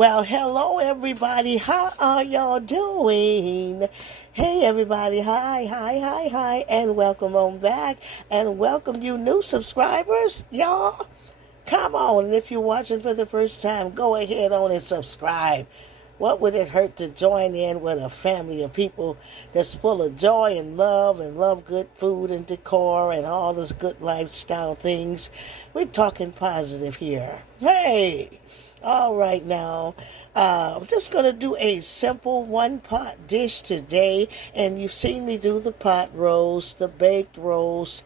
Well, hello everybody. How are y'all doing? Hey everybody. Hi, and welcome on back. And welcome you new subscribers, y'all. Come on, and if you're watching for the first time, go ahead on and subscribe. What would it hurt to join in with a family of people that's full of joy and love good food and decor and all those good lifestyle things? We're talking positive here. Hey! All right now, I'm just going to do a simple one-pot dish today, and you've seen me do the pot roast, the baked roast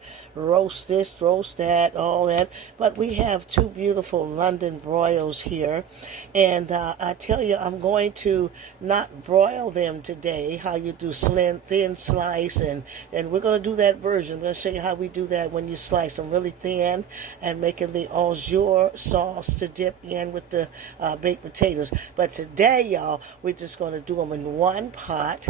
this, roast that, all that, but we have two beautiful London broils here, and I tell you, I'm going to not broil them today, how you do thin slice, and we're going to do that version. I'm going to show you how we do that when you slice them really thin and making the au jus sauce to dip in with the baked potatoes. But today, y'all, we're just going to do them in one pot,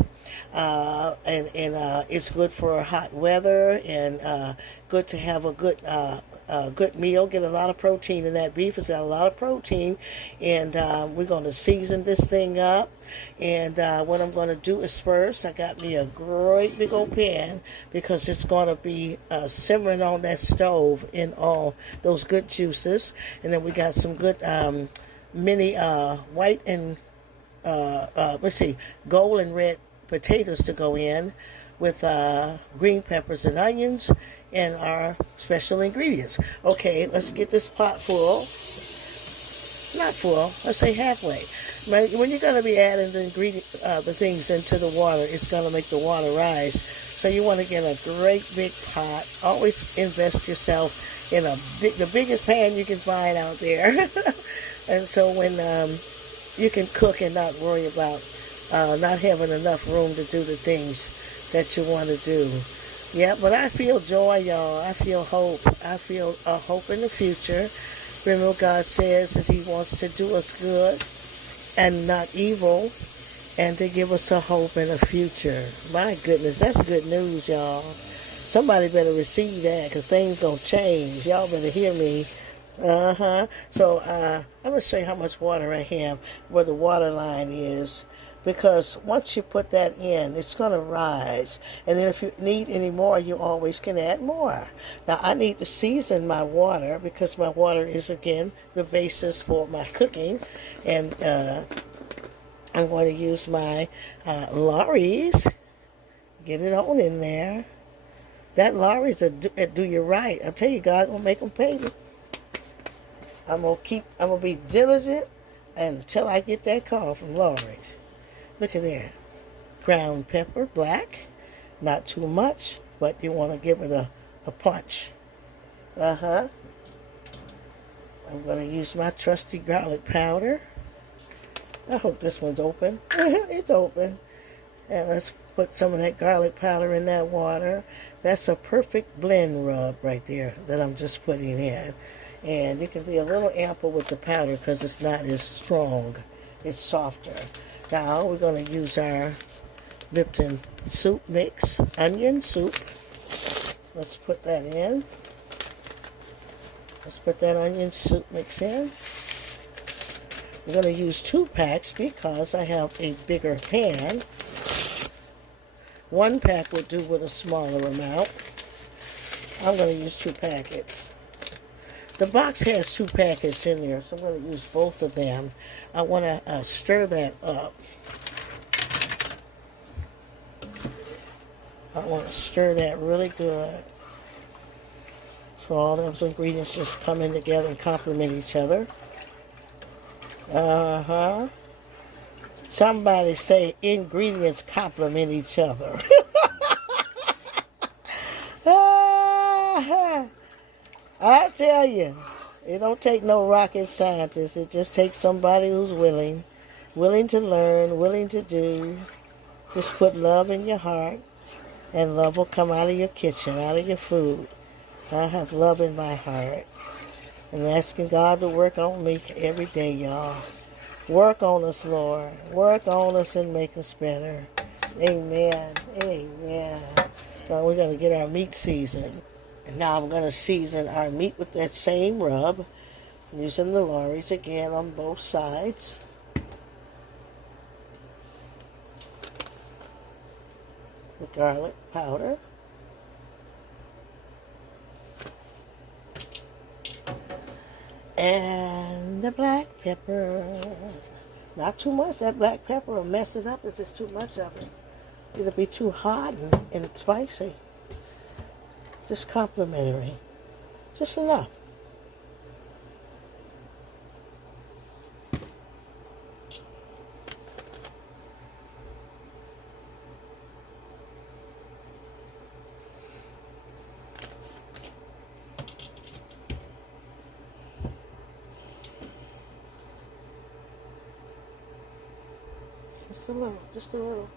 and it's good for hot weather and good to have a good meal. Get a lot of protein in that beef. It's got a lot of protein, and we're going to season this thing up. And what I'm going to do is first, I got me a great big old pan because it's going to be simmering on that stove in all those good juices. And then we got some good mini white and gold and red potatoes to go in with green peppers and onions and our special ingredients. Okay, let's get this pot full. Not full, let's say halfway. When you're going to be adding the the things into the water, it's going to make the water rise. So you want to get a great big pot. Always invest yourself in the biggest pan you can find out there. And so when you can cook and not worry about not having enough room to do the things that you want to do. Yeah, but I feel joy, y'all. I feel hope. I feel a hope in the future. Remember, God says that He wants to do us good and not evil, and to give us a hope and a future. My goodness, that's good news, y'all. Somebody better receive that, because things gonna change. Y'all better hear me. So I'm going to show you how much water I have, where the water line is, because once you put that in, it's going to rise. And then if you need any more, you always can add more. Now, I need to season my water, because my water is, again, the basis for my cooking. And I'm going to use my Lawry's. Get it on in there. That Lawry's will do you right. I'll tell you, God will make them pay me. I'm gonna be diligent until I get that call from Lawry's. Look at that. Ground pepper, black. Not too much, but you want to give it a punch. I'm gonna use my trusty garlic powder. I hope this one's open. It's open. And let's put some of that garlic powder in that water. That's a perfect blend rub right there that I'm just putting in. And you can be a little ample with the powder because it's not as strong. It's softer. Now we're going to use our Lipton soup mix, onion soup. Let's put that in. Let's put that onion soup mix in. I'm going to use 2 packs because I have a bigger pan. 1 pack would do with a smaller amount. I'm going to use 2 packets. The box has 2 packets in there, so I'm going to use both of them. I want to stir that up. I want to stir that really good. So all those ingredients just come in together and complement each other. Somebody say ingredients complement each other. I tell you, it don't take no rocket scientist. It just takes somebody who's willing to learn, willing to do. Just put love in your heart, and love will come out of your kitchen, out of your food. I have love in my heart. I'm asking God to work on me every day, y'all. Work on us, Lord. Work on us and make us better. Amen. Amen. Now we're going to get our meat seasoned. And now I'm going to season our meat with that same rub. I'm using the Lawry's again on both sides. garlic powder, and the black pepper. Not too much. That black pepper will mess it up if it's too much of it. It'll be too hot and spicy. Just complimentary. Just enough. Just a little, just a little.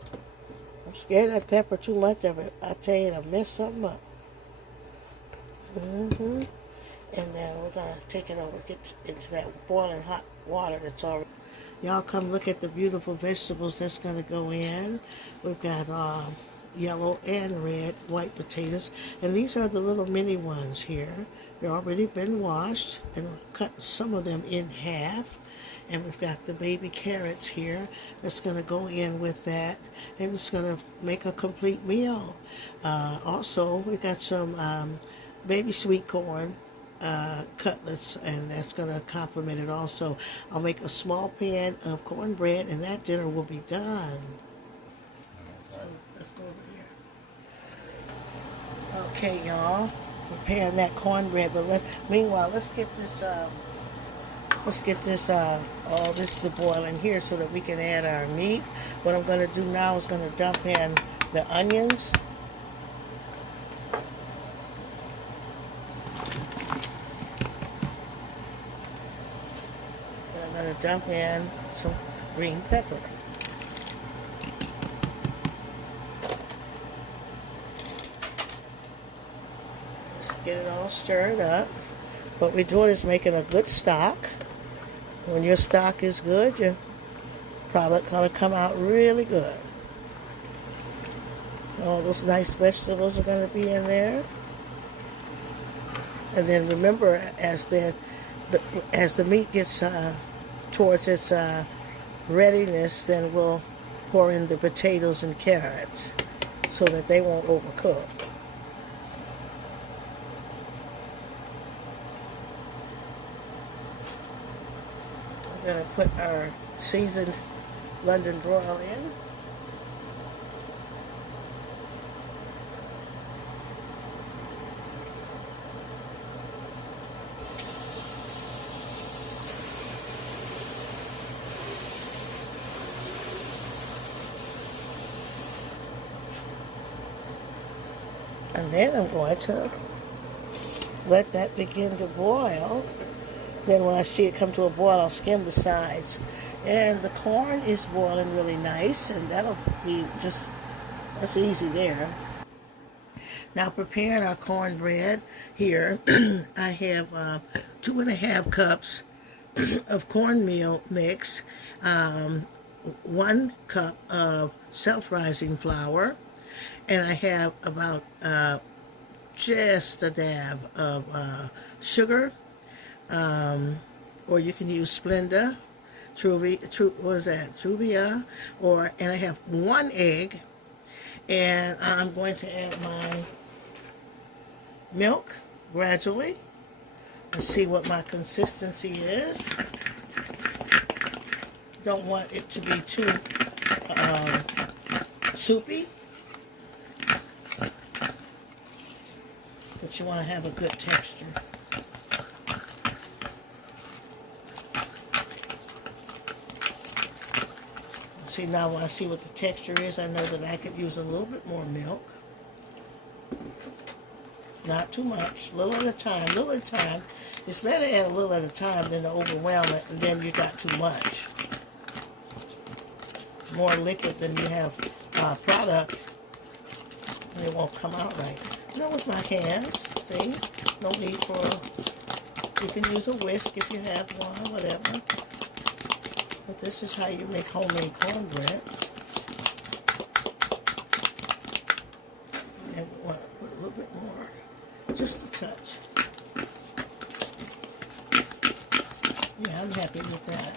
I'm scared of that pepper too much of it. I tell you, it'll mess something up. And then we're going to take it over, get into that boiling hot water that's already. Y'all come look at the beautiful vegetables that's going to go in. We've got yellow and red white potatoes. And these are the little mini ones here. They've already been washed, and we'll cut some of them in half. And we've got the baby carrots here that's going to go in with that, and it's going to make a complete meal. Also, we've got some baby sweet corn cutlets, and that's going to complement it also. I'll make a small pan of cornbread, and that dinner will be done. So let's go over here. Okay, y'all, preparing that cornbread, but meanwhile, let's get this all this to boil in here so that we can add our meat. What I'm going to do now is going to dump in the onions. And I'm going to dump in some green pepper. Let's get it all stirred up. What we're doing is making a good stock. When your stock is good, your product going to come out really good. All those nice vegetables are going to be in there. And then remember, as the meat gets towards its readiness, then we'll pour in the potatoes and carrots so that they won't overcook. We're going to put our seasoned London broil in. And then I'm going to let that begin to boil. Then when I see it come to a boil, I'll skim the sides. And the corn is boiling really nice, and that'll be that's easy there. Now preparing our cornbread here, I have 2.5 cups of cornmeal mix, 1 cup of self-rising flour, and I have about just a dab of sugar, or you can use Splenda, Truvia, and I have 1 egg, and I'm going to add my milk gradually and see what my consistency is. Don't want it to be too soupy, but you want to have a good texture. See, now when I see what the texture is, I know that I could use a little bit more milk. Not too much, little at a time, little at a time. It's better to add a little at a time than to overwhelm it, and then you got too much. More liquid than you have product, and it won't come out right. Not with my hands, see? No need for, you can use a whisk if you have one, whatever. But this is how you make homemade cornbread. And we want to put a little bit more, just a touch. Yeah, I'm happy with that.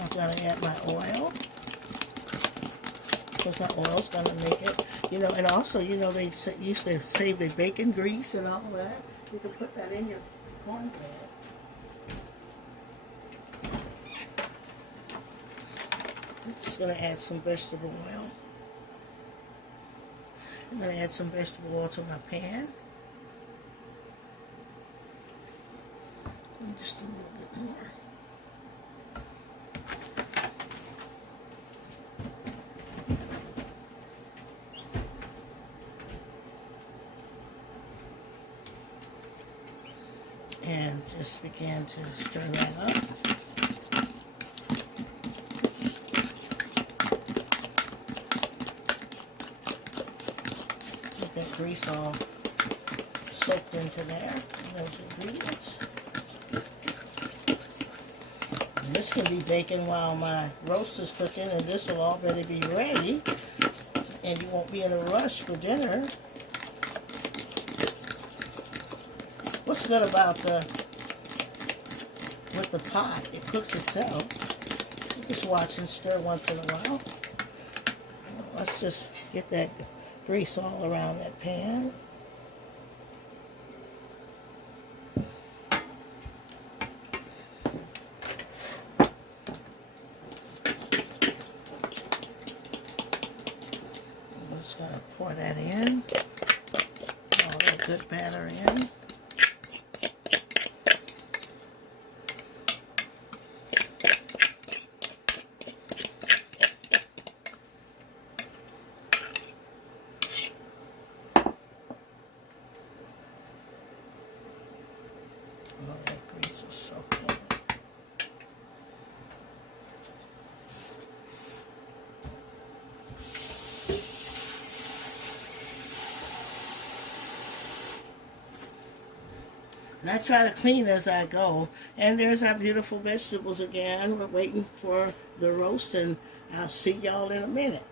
I'm going to add my oil. because the oil's going to make it, and also, they used to save the bacon grease and all that. You can put that in your corn pan. I'm just going to add some vegetable oil. I'm going to add some vegetable oil to my pan. And just a little bit more. And just begin to stir that up. Get that grease all soaked into there, those ingredients. And this can be baking while my roast is cooking, and this will already be ready, and you won't be in a rush for dinner. What's good about with the pot, it cooks itself. You just watch and stir once in a while. Let's just get that grease all around that pan. I'm just going to pour that in, all that good batter in. Oh, that grease is so good. And I try to clean as I go. And there's our beautiful vegetables again. We're waiting for the roast, and I'll see y'all in a minute.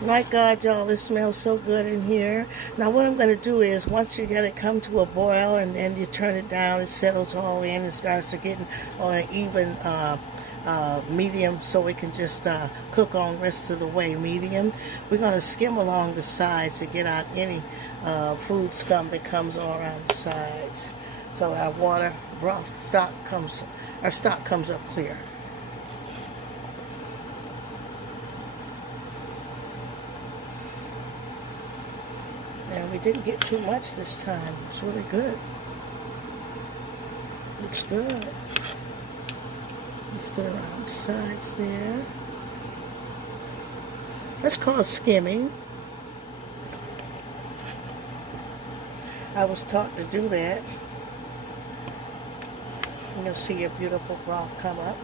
My God, y'all, it smells so good in here. Now, what I'm going to do is, once you get it come to a boil, and then you turn it down, it settles all in and starts to get on an even medium, so it can just cook on the rest of the way medium. We're going to skim along the sides to get out any food scum that comes all around the sides. So our broth stock comes up clear. And we didn't get too much this time. It's really good. Looks good. Let's put it around the sides there. That's called skimming. I was taught to do that. And you'll see your beautiful broth come up.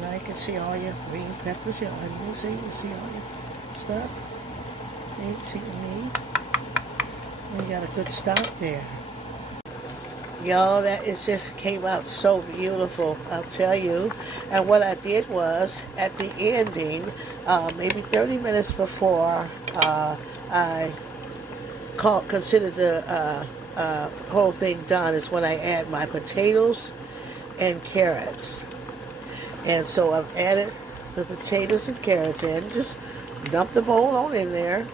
Now you can see all your green peppers, your onions, you can see all your stuff. And you can see the meat. And you got a good stock there. Y'all, that it just came out so beautiful, I'll tell you. And what I did was, at the ending, maybe 30 minutes before I considered the whole thing done, is when I add my potatoes and carrots. And so I've added the potatoes and carrots in. Just dump the bowl on in there.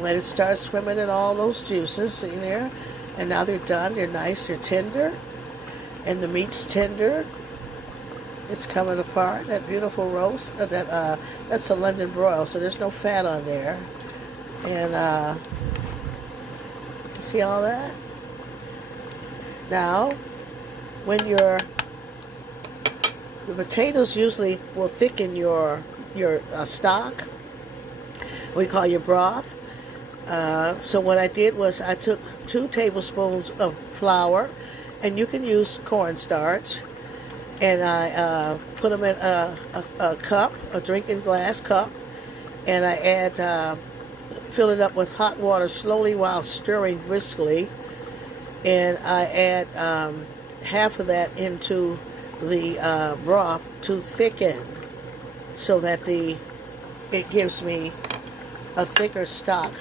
Let it start swimming in all those juices in there. And now they're done. They're nice. They're tender. And the meat's tender. It's coming apart. That beautiful roast. That's a London broil, so there's no fat on there. And you see all that? Now, when the potatoes usually will thicken your stock. We call your broth. So what I did was I took 2 tablespoons of flour, and you can use cornstarch, and I put them in a cup, a drinking glass cup, and I fill it up with hot water slowly while stirring briskly, and I add half of that into the broth to thicken, so that it gives me a thicker stock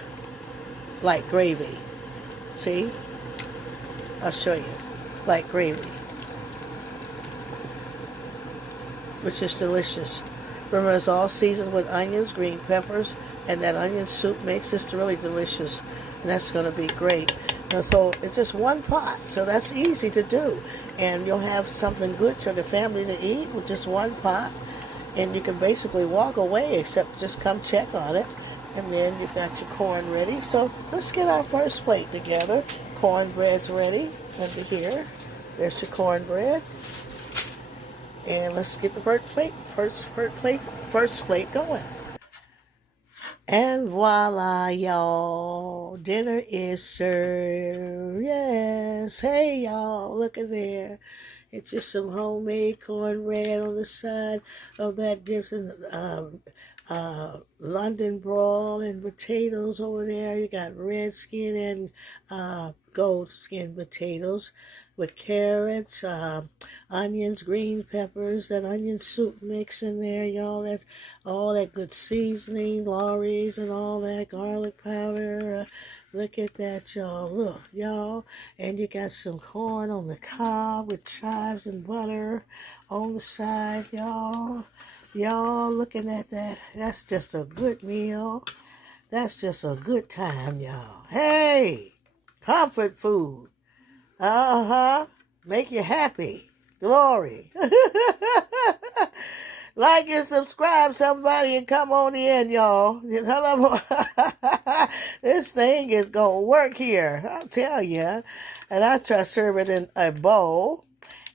like gravy. See? I'll show you. Like gravy, which is delicious. Remember, it's all seasoned with onions, green peppers, and that onion soup mix is really delicious. And that's going to be great. And so it's just one pot, so that's easy to do. And you'll have something good for the family to eat with just one pot. And you can basically walk away, except just come check on it. And then you've got your corn ready. So let's get our first plate together. Cornbread's ready under here. There's your cornbread. And let's get the first plate going. And voila, y'all. Dinner is served. Yes. Hey, y'all. Look at there. It's just some homemade cornbread on the side of that different London broil and potatoes over there. You got red skin and gold skin potatoes with carrots, onions, green peppers, that onion soup mix in there, y'all. That's all that good seasoning, Lawry's and all that, garlic powder. Look at that, y'all. Look, y'all. And you got some corn on the cob with chives and butter on the side, y'all. Y'all looking at that. That's just a good meal. That's just a good time, y'all. Hey, comfort food. Make you happy. Glory. Like and subscribe, somebody, and come on in, y'all. This thing is going to work here, I'll tell you. And I try to serve it in a bowl,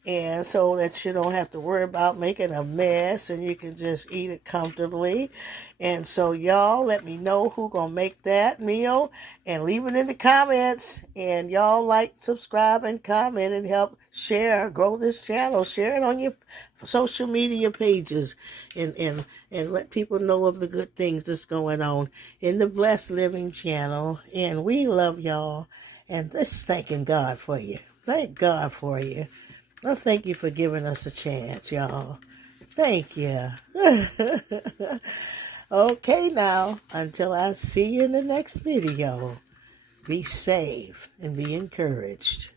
and so that you don't have to worry about making a mess, and you can just eat it comfortably. And so, y'all, let me know who going to make that meal, and leave it in the comments. And y'all like, subscribe, and comment, and help share, grow this channel. Share it on your social media pages, and let people know of the good things that's going on in the Blessed Living channel. And we love y'all, and just thanking God for you. Thank God for you. Well, thank you for giving us a chance, y'all. Thank you. Okay, now, until I see you in the next video, be safe and be encouraged.